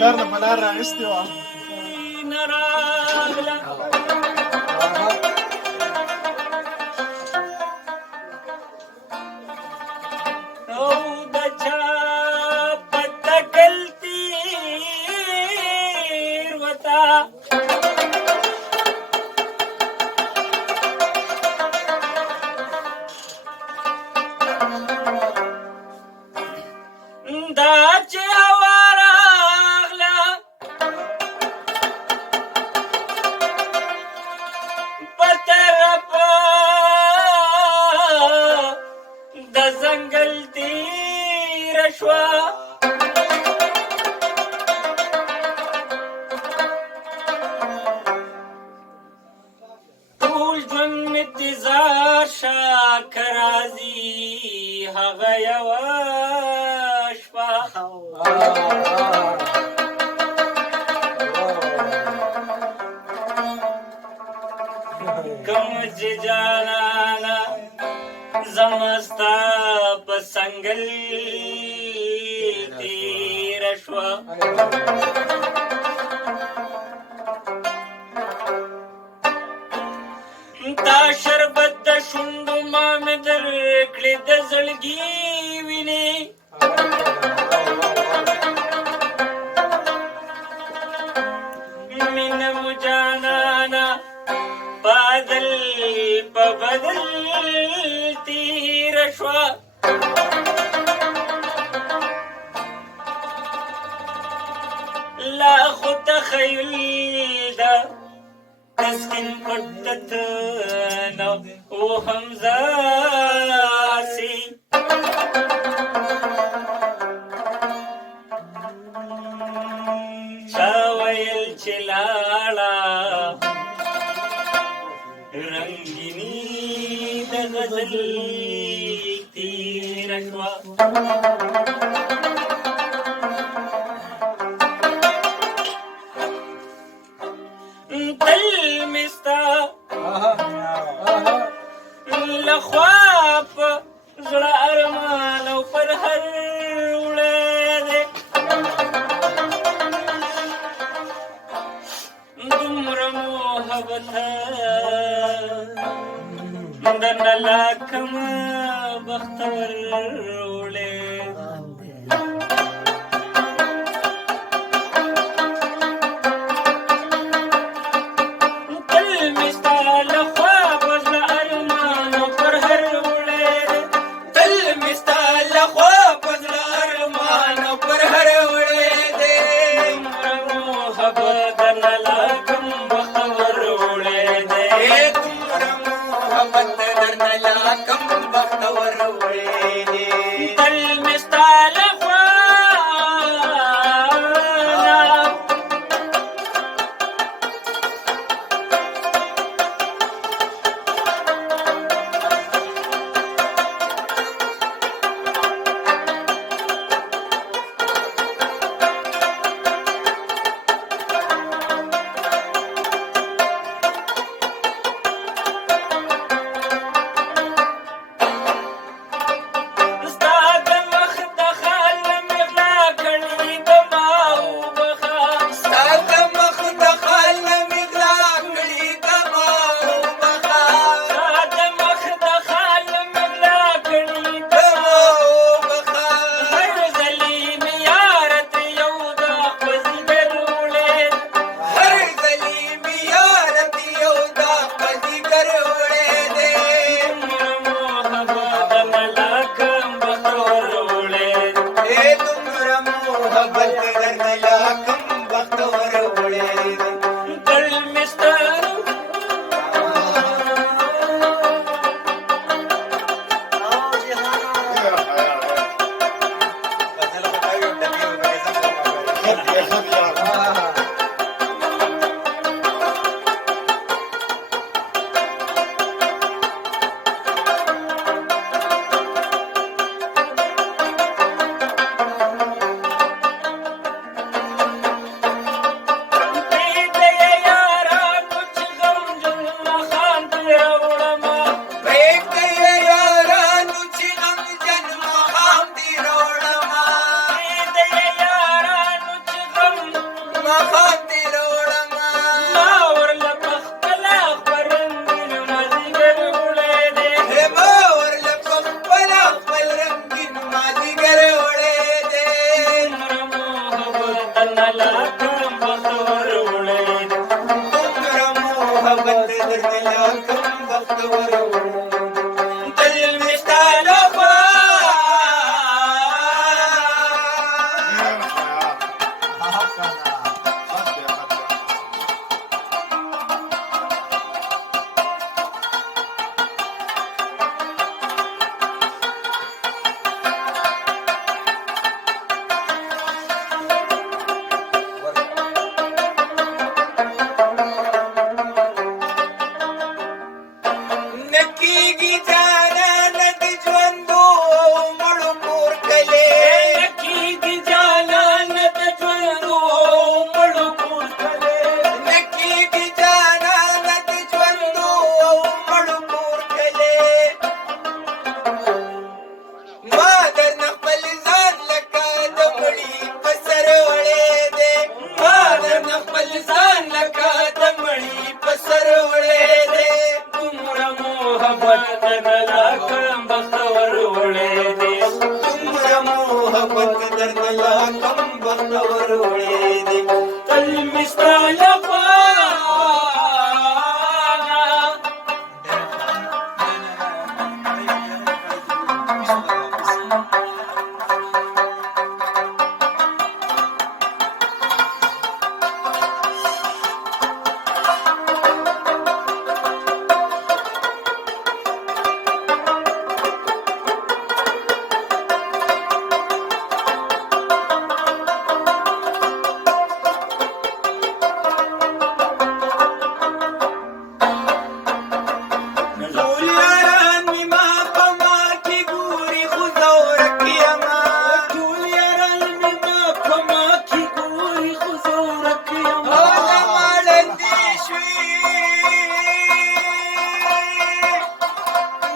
درد په لار راغستې وه زمستا پسنگل تیر شوا دا شربت د شوندو ما مې درکړې د زړګي وینې مینه مو جانانا بادل په بدل تیر شوا لا خو تخیل دا تسکین پټت نو او حمزه سی چا ویل چې لاړه رنگینی د غزل تیر شوا دل مستا لخوا په زړه ارمان او پر هر وړه دومره محبت دنه لاکم بختور وړه درنلا کم بختور وړی دی دومره محبت درنلا کم بختور دل مې ستا لخوا نکیږي جانانه د ژوندو مړو کور کلی نکیږي جانانه د ژوندو مړو کور کلی نکیږي جانانه د ژوندو مړو کور کلی ما درنه خپل ځان لکه د مړي په سر وړی دی ما درنه خپل ځان لکه د مړي په سر وړی دی دومره محبت درنلا کم بختور وړی دی دومره محبت درنلا کم بختور وړی دی تل مې ستا لخوا ټول یاران مې ما په ما کې ګوري خو زورک یمه ټول یاران مې ما په ما کې ګوري خو زورک یم او زما ړندې شوې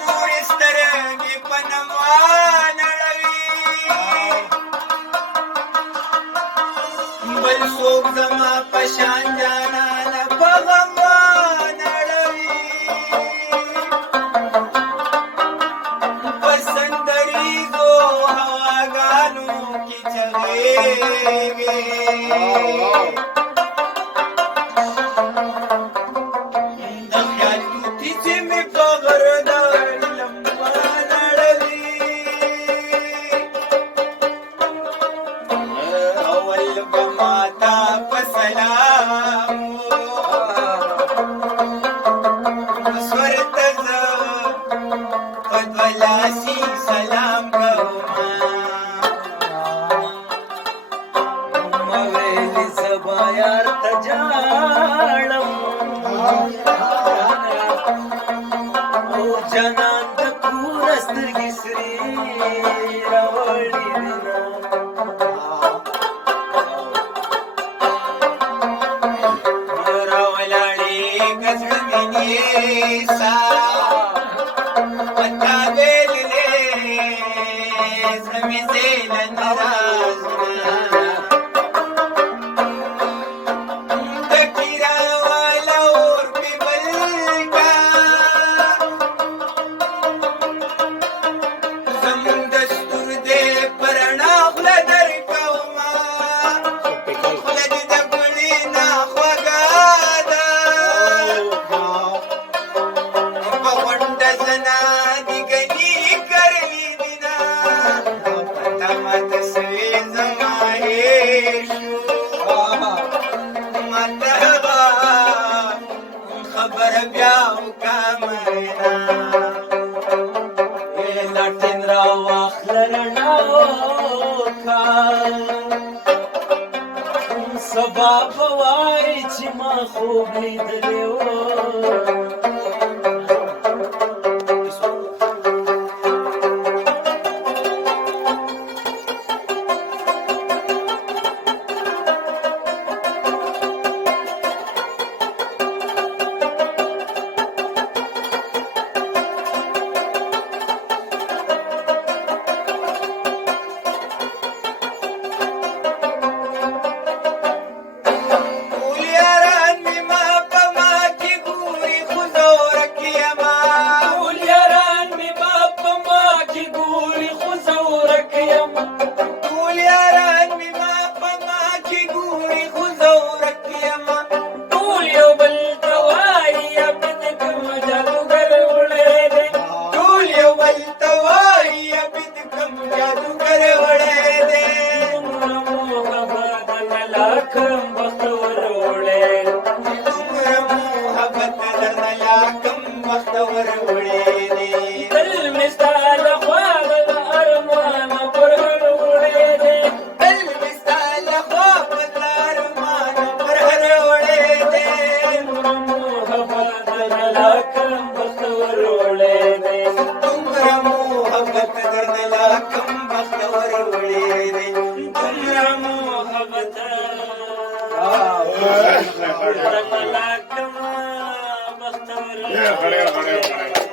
نورې سترګې په نوا نړوي بل څوک زما په شان جانانه په غم نړوي په سندریزو هواګانو کې چغېږي د خیال توتي چې مې په غره د لمبا نړوي اول به ماتا په سلام اوس ورته زه په دوه لاسي سلام کومه ما ویلې زبا یار ته جاړم او جانان د کور سترګې سرې راوړې وینا راولاړې گزړه مې نیسا پتا ویلې زړه مې زیلن رازونه د کیرا والا اور پې بل کا زمون دستور دې پرنا خوله درکوما خوله دې د ګلې نه خوږه ده په غونډه زنا دې ګني کرلي دینا پته ماته سوې زما هېر شو ماته هغه خبره بیا وکړه مينه لاټین را واخله رڼا وکړه سبا به وایي چې ما خوب لیدلی و ټول یاران مې ما په ما کې ګوري خو درنلا کم بختور وړې دی دومره محبت درنلا کم بختور وړې دی دومره محبت درنلا کم بختور وړې دی